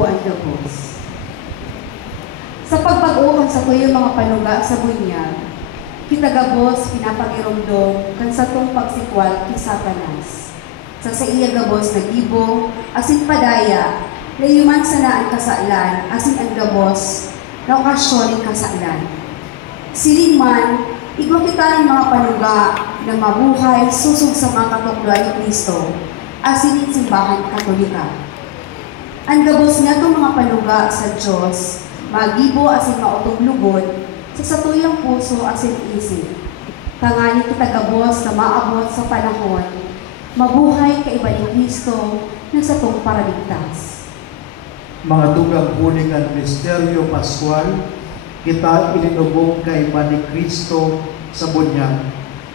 gibo ang gabos. Sa pagpag-uon sa tuyong mga panuga sa bunyag, kita gabos pinapagirumdom kan sa tong pagsikwal kay Satanas. Sa iya gabos na gibo, asin padaya, layuman sana ang kasailan, asin ang gabos na okasyon ng kasailan. Siling man, igwa kita ng mga panuga na mabuhay susog sa mga katukluan ni Kristo, asin ng simbahan Katolika. Ang gabos nga itong mga panuga sa Diyos, magibo asin mautong lugod, sa satuyang puso asin isip. Tangani kita gabos na maabot sa panahon, mabuhay kaiba ni Kristo na sa itong paraligtas. Mga tugang huling ang misteryo Pascual, kita ilinubog kaiba ni Kristo sa bunyag,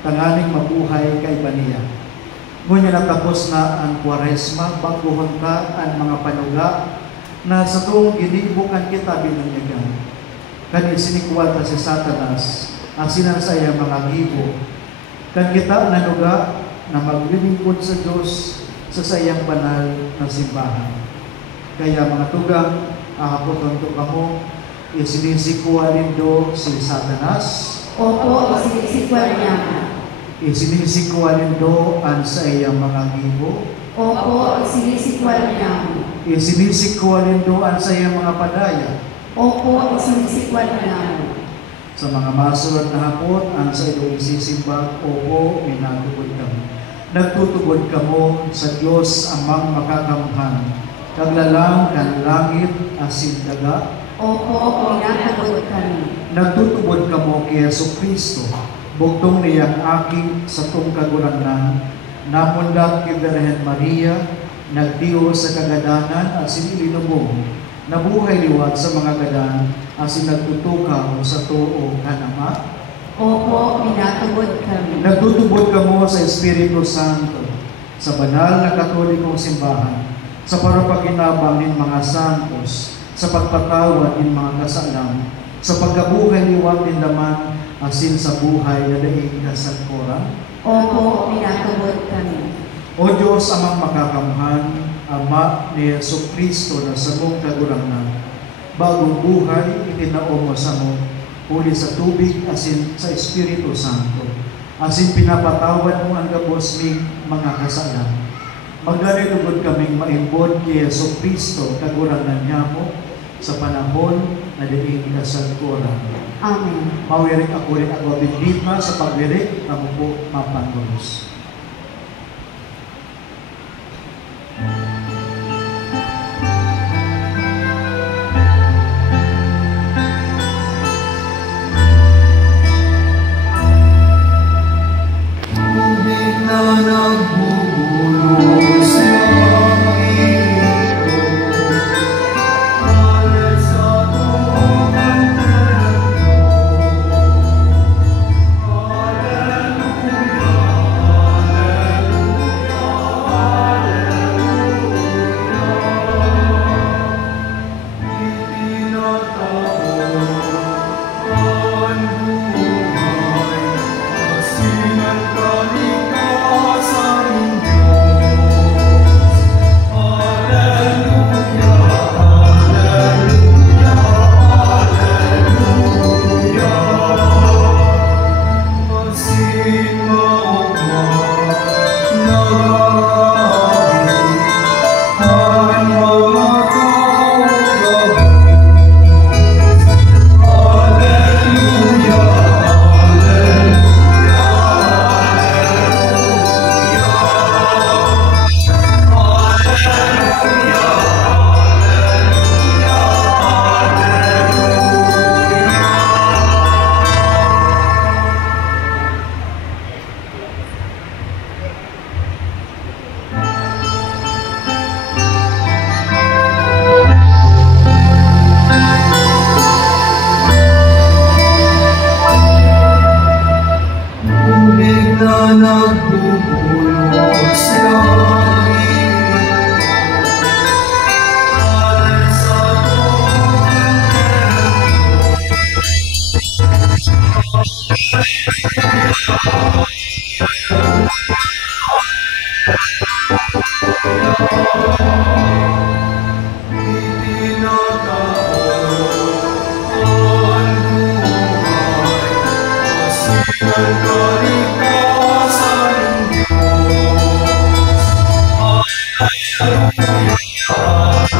tanganing mabuhay kaiba niya. Ngunyan natapos na ang Kwaresma, baguhon ka ang mga panuga na sa tuong ginibukan kita binanyagan. Kan isinikwal ta si Satanas, asinan sa iya mga gibo. Kan kita nanuga na maglilingkod sa Diyos sa sayang banal na simbahan. Kaya mga tugang, ahapoton to kamo, isinisikwalin do si Satanas. Opo, isinisikwal niya. Isinisikwalin do ang sa iyang mga gibo. Opo, isinisikwal niya. Isinisikwalin do ang sa iyang mga padaya. Opo, isinisikwal niya. Sa mga masunod na hapon, ang sa iyong isisimbag, opo, minatubod kamo. Nagtutubod kamo sa Diyos amang makakamhan. Kaglalang kan langit asin daga. Opo, minatubod kami. Nagtutubod kamo kay Jesucristo. Bugtong niyang aking sa tong kaguranan, namundag kay Birhen Maria, nagtiyo sa kagadanan asin ilinubog, nabuhay liwat sa mga gadan, asin nagtutukaw sa tuo kanama. Opo, minatubod kami. Nagtutubod kamo sa Espiritu Santo, sa banal na katolikong simbahan, sa parapaginabang ng mga santos, sa pagpatawad ng mga kasalan, sa pagkabuhay liwat ng laman, asin sa buhay na daig kasagkoran. Opo, minatubod kami. O Diyos amang makakamhan, Ama ni Jesucristo na sa mong kaguranan, bagong buhay itinao mo sa mo, uli sa tubig asin sa Espiritu Santo, asin pinapatawad mo ang gabos ming mga kasalan. Maglarilugod kaming maimbod kay Jesucristo kaguranan niya mo sa panahon na daig kasagkoran. Amen. Mawirik ako rin ako bibitna sa pagwirik na po mapandulos. Hallelujah.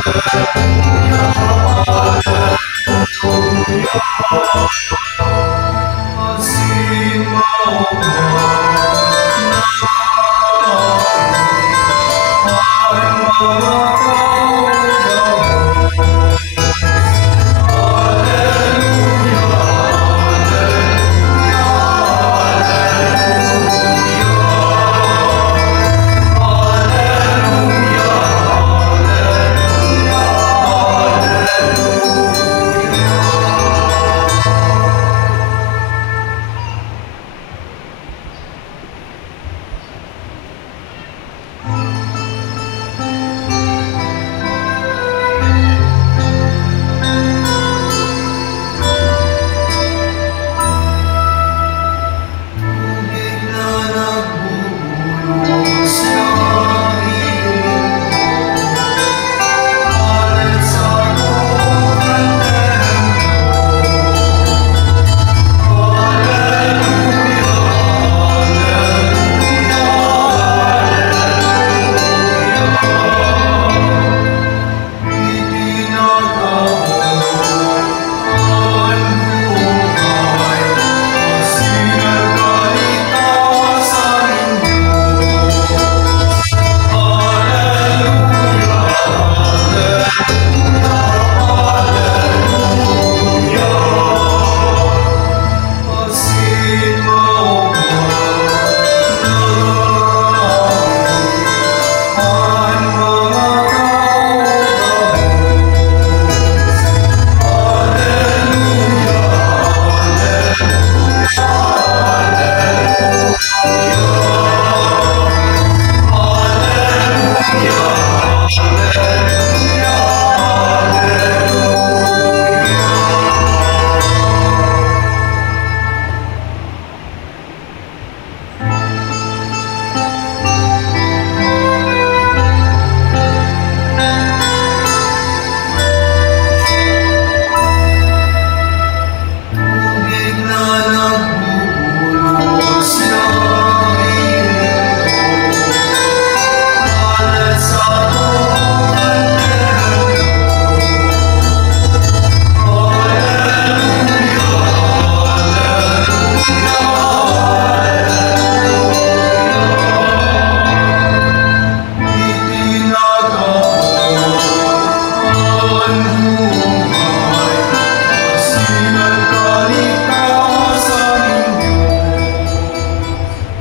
Asin mau